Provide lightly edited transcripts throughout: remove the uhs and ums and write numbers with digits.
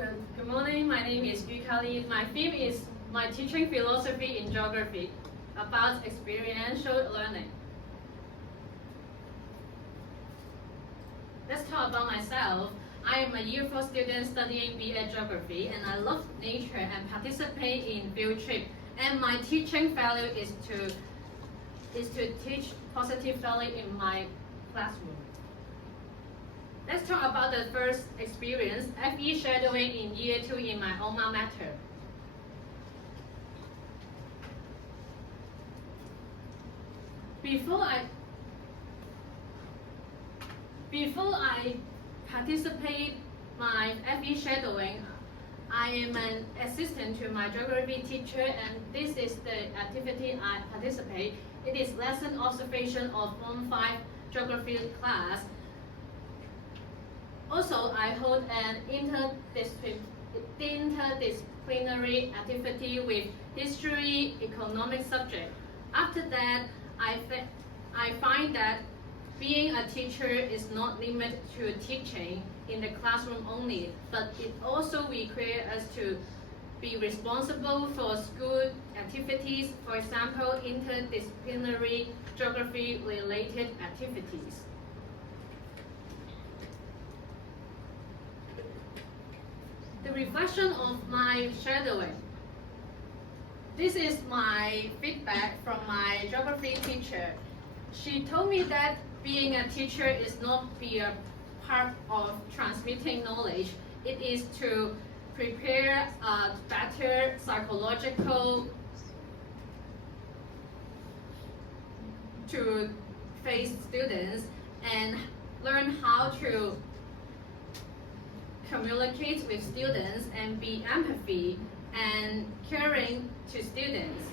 Good morning, my name is Yu Kali. My theme is my teaching philosophy in geography about experiential learning. Let's talk about myself. I am a year 4 student studying BA Geography and I love nature and participate in field trip. And my teaching value is to teach positive value in my classroom. Let's talk about the first experience, FE shadowing in year 2 in my alma mater. Before I participate my FE shadowing, I am an assistant to my geography teacher, and this is the activity I participate. It is lesson observation of Form 5 geography class. Also, I hold an interdisciplinary activity with history, economic subject. After that, I find that being a teacher is not limited to teaching in the classroom only, but it also requires us to be responsible for school activities, for example, interdisciplinary geography-related activities. The reflection of my shadowing. This is my feedback from my geography teacher. She told me that being a teacher is not be a part of transmitting knowledge. It is to prepare a better psychological to face students and learn how to communicate with students and be empathy and caring to students.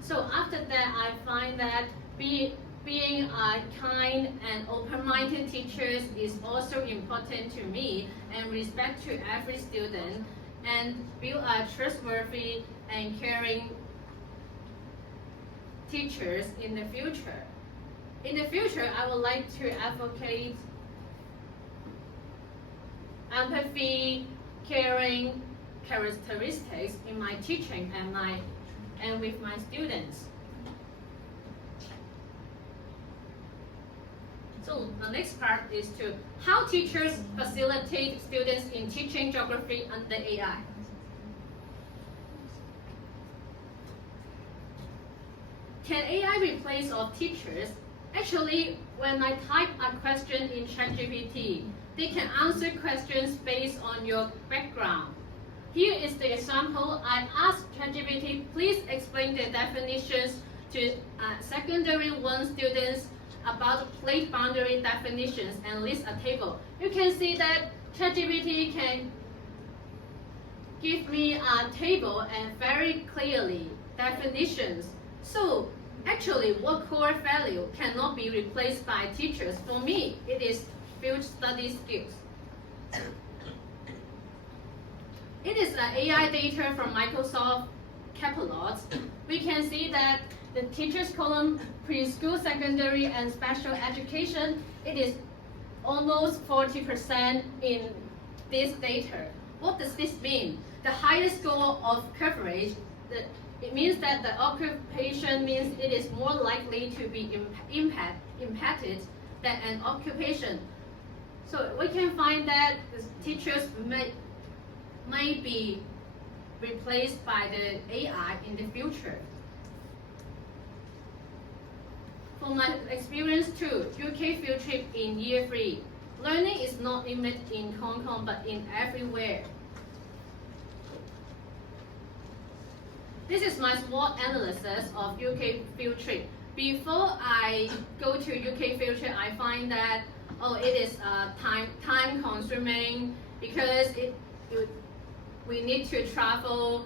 So after that, I find that being a kind and open-minded teacher is also important to me, and respect to every student, and build a trustworthy and caring teachers in the future. In the future, I would like to advocate empathy, caring characteristics in my teaching and with my students. So the next part is to how teachers facilitate students in teaching geography under AI. Can AI replace all teachers? Actually, when I type a question in ChatGPT, they can answer questions based on your background. Here is the example. I asked ChatGPT, please explain the definitions to secondary 1 students about plate boundary definitions and list a table. You can see that ChatGPT can give me a table and very clearly definitions. So actually, what core value cannot be replaced by teachers? For me, it is field study skills. It is the AI data from Microsoft catalogs. We can see that the teachers column, preschool, secondary, and special education, it is almost 40% in this data. What does this mean? The highest score of coverage, it means that the occupation means it is more likely to be impacted than an occupation. So we can find that the teachers may be replaced by the AI in the future. For my experience too, UK field trip in year 3, learning is not limited in Hong Kong but in everywhere. This is my SWOT analysis of UK field trip. Before I go to UK field trip, I find that it is time consuming because we need to travel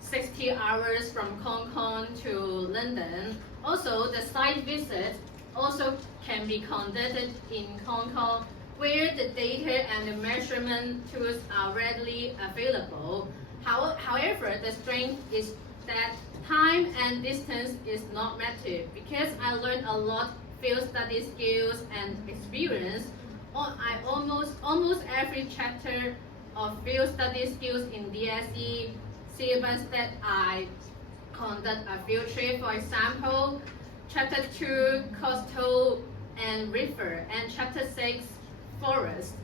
60 hours from Hong Kong to London. Also, the site visit also can be conducted in Hong Kong, where the data and the measurement tools are readily available. However, the strength is that time and distance is not matter, because I learned a lot field study skills and experience. I almost every chapter of field study skills in DSE syllabus that I conduct a field trip, for example, Chapter 2, Coastal and River, and Chapter 6, Forest.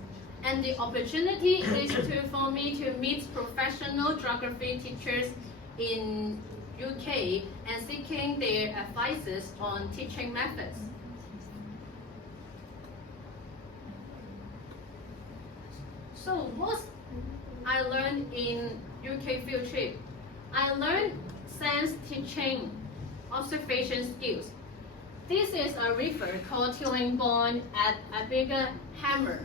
And the opportunity is for me to meet professional geography teachers in UK and seeking their advices on teaching methods. So what I learned in UK field trip? I learned sense teaching observation skills. This is a river called Tillingbourne at Hammer.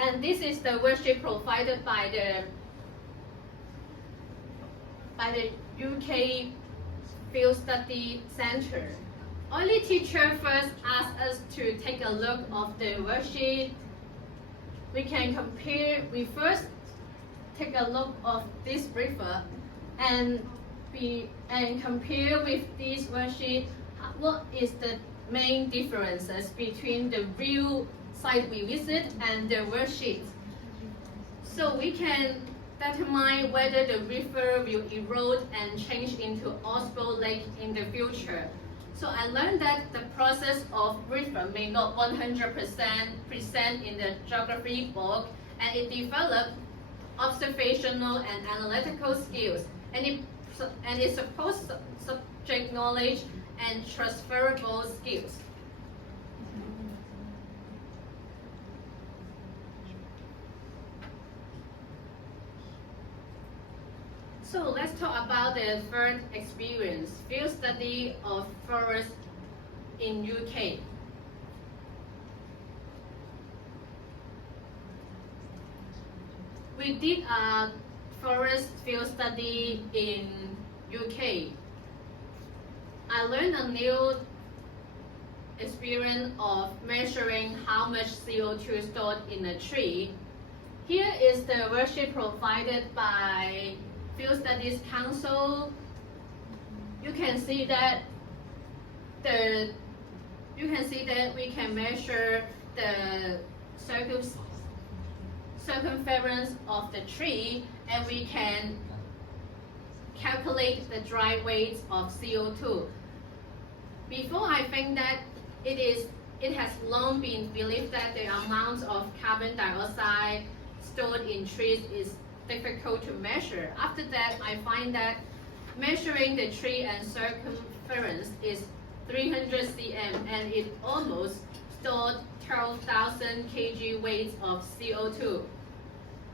And this is the worksheet provided by the UK Field Study Center. Only teacher first asked us to take a look of the worksheet. We first take a look of this river and compare with this worksheet what is the main differences between the real site we visit and the worksheet. So we can determine whether the river will erode and change into Oxbow Lake in the future. So I learned that the process of river may not 100% present in the geography book, and it developed observational and analytical skills, and it supposed subject knowledge and transferable skills. So let's talk about the third experience, field study of forest in UK. We did a forest field study in UK. I learned a new experience of measuring how much CO2 stored in a tree. Here is the worksheet provided by Field Studies Council. You can see that we can measure the circumference of the tree, and we can calculate the dry weight of CO2. Before, I think that it has long been believed that the amount of carbon dioxide stored in trees is difficult to measure. After that, I find that measuring the tree and circumference is 300 cm, and it almost stored 12,000 kg weight of CO2.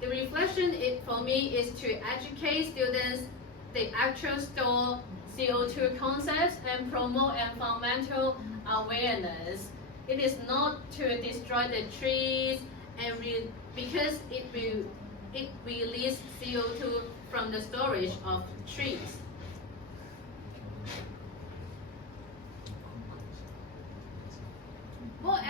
The reflection for me is to educate students the actual store CO2 concepts and promote environmental awareness. It is not to destroy the trees, and because it releases CO2 from the storage of trees. What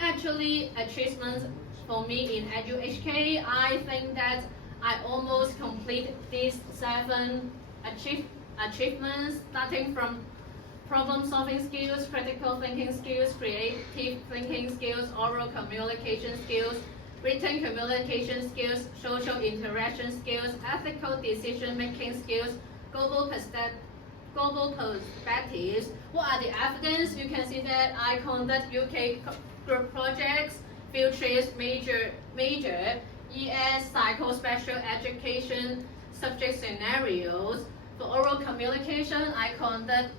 actually achievements for me in EduHK? I think that I almost complete these 7 achievements, starting from problem-solving skills, critical thinking skills, creative thinking skills, oral communication skills, written communication skills, social interaction skills, ethical decision-making skills, global perspectives. What are the evidence? You can see that I conduct UK group projects, field trips, major ES, psycho-special education, subject scenarios. For oral communication, I conduct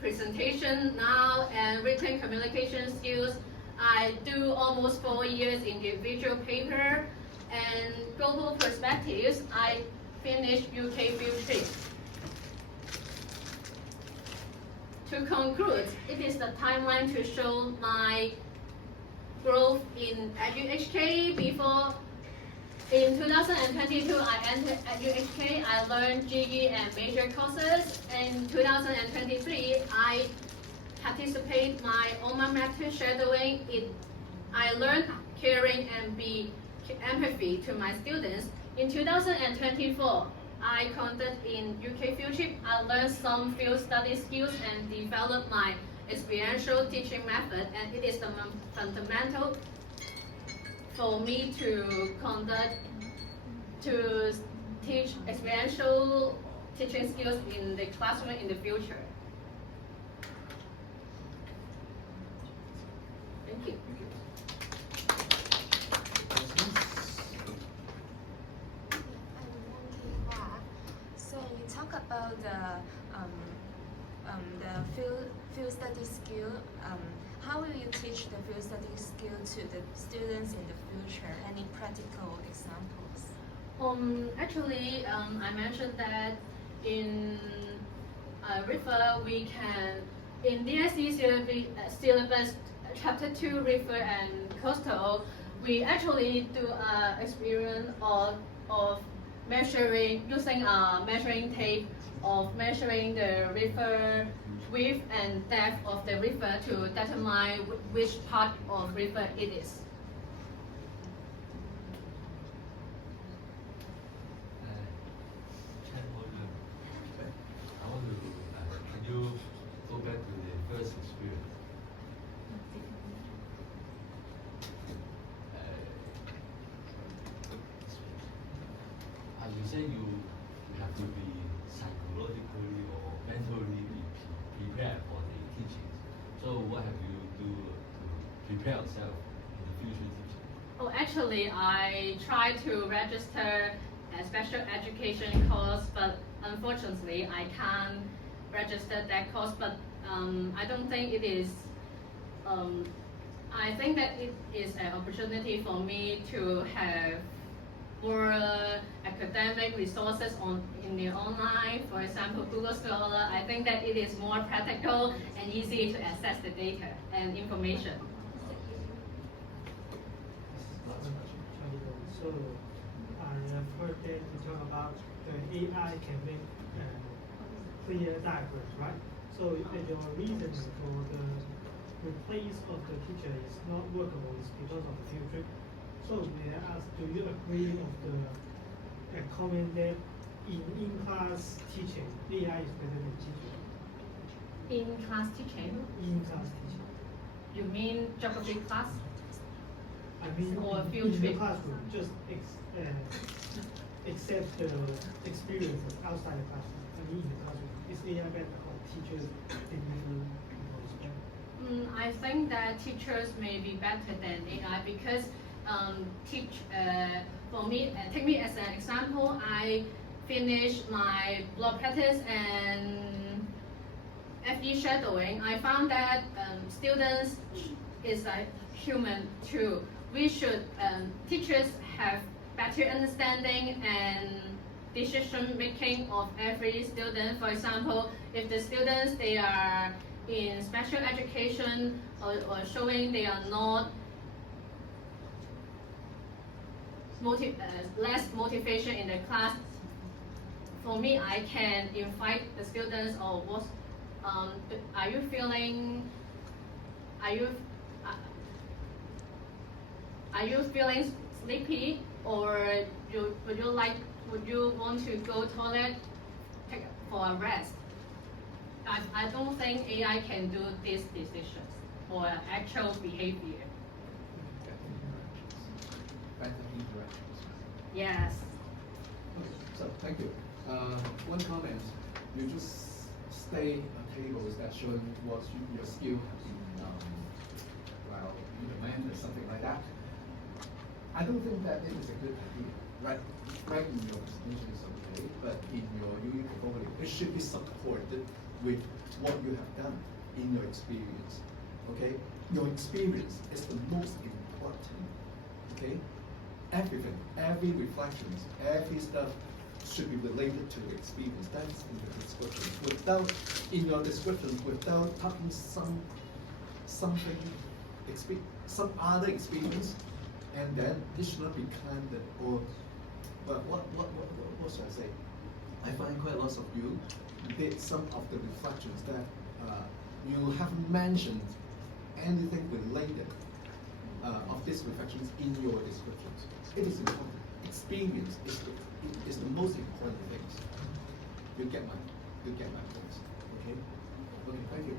presentation now, and written communication skills. I do almost 4 years individual paper, and global perspectives, I finished UK field trip. To conclude, it is the timeline to show my growth in EduHK. Before, in 2022, I entered EduHK. I learned GE and major courses. In 2023, I participate my alma mater shadowing. I learned caring and be empathy to my students. In 2024, I conduct in UK field trip. I learned some field study skills and developed my experiential teaching method, and it is the for me to teach experiential teaching skills in the classroom in the future. Thank you. So you talk about the field study skill. How will you teach the field study skill to the students in the future? Any practical examples? Actually, I mentioned that in river we can in DSE syllabus chapter 2 river and coastal, we actually do experience of measuring using a measuring tape of measuring the river width and depth of the river to determine which part of river it is. I want to, can you go back to the first experience? You say you have to be psychologically or mentally prepared for the teachings. So what have you do to prepare yourself in the future teaching? Oh, actually, I tried to register a special education course, but unfortunately, I can't register that course. But I don't think it is. I think that it is an opportunity for me to have more academic resources in the online, for example, Google Scholar. I think that it is more practical and easy to access the data and information. So I have heard that you talk about the AI can make clear diagrams, right? So your reason for the replace of the teacher is not workable is because of the future. So may I ask, do you agree of the comment that in in-class teaching, AI is better than teaching? In-class teaching? In-class teaching. You mean geography class? I mean, or in field the trip? classroom, just accept the experiences outside the classroom. I mean, in the classroom, is AI better or teachers than you expect? I think that teachers may be better than AI because for me, take me as an example, I finished my block practice and FE shadowing. I found that students is a human too. We should, teachers have better understanding and decision making of every student. For example, if the students they are in special education or showing they are not less motivation in the class, for me I can invite the students or what are you feeling sleepy or would you want to go toilet for a rest? I don't think AI can do these decisions for actual behavior. Better interactions. Yes. So thank you. One comment. You just stay on tables that showing what your skill has been implemented, something like that. I don't think that it is a good idea. Right in your presentation is okay, but in your UE portfolio, it should be supported with what you have done in your experience. Okay? Your experience is the most important. Okay? Everything, every reflections, every stuff should be related to your experience. That's in the description. In your description, without having some other experience, and then it should not be kind or, but what should I say? I find quite lots of you did some of the reflections that you haven't mentioned anything related of these reflections in your descriptions. It is important. Experience is the most important thing. You get my points. Okay. Okay. Thank you.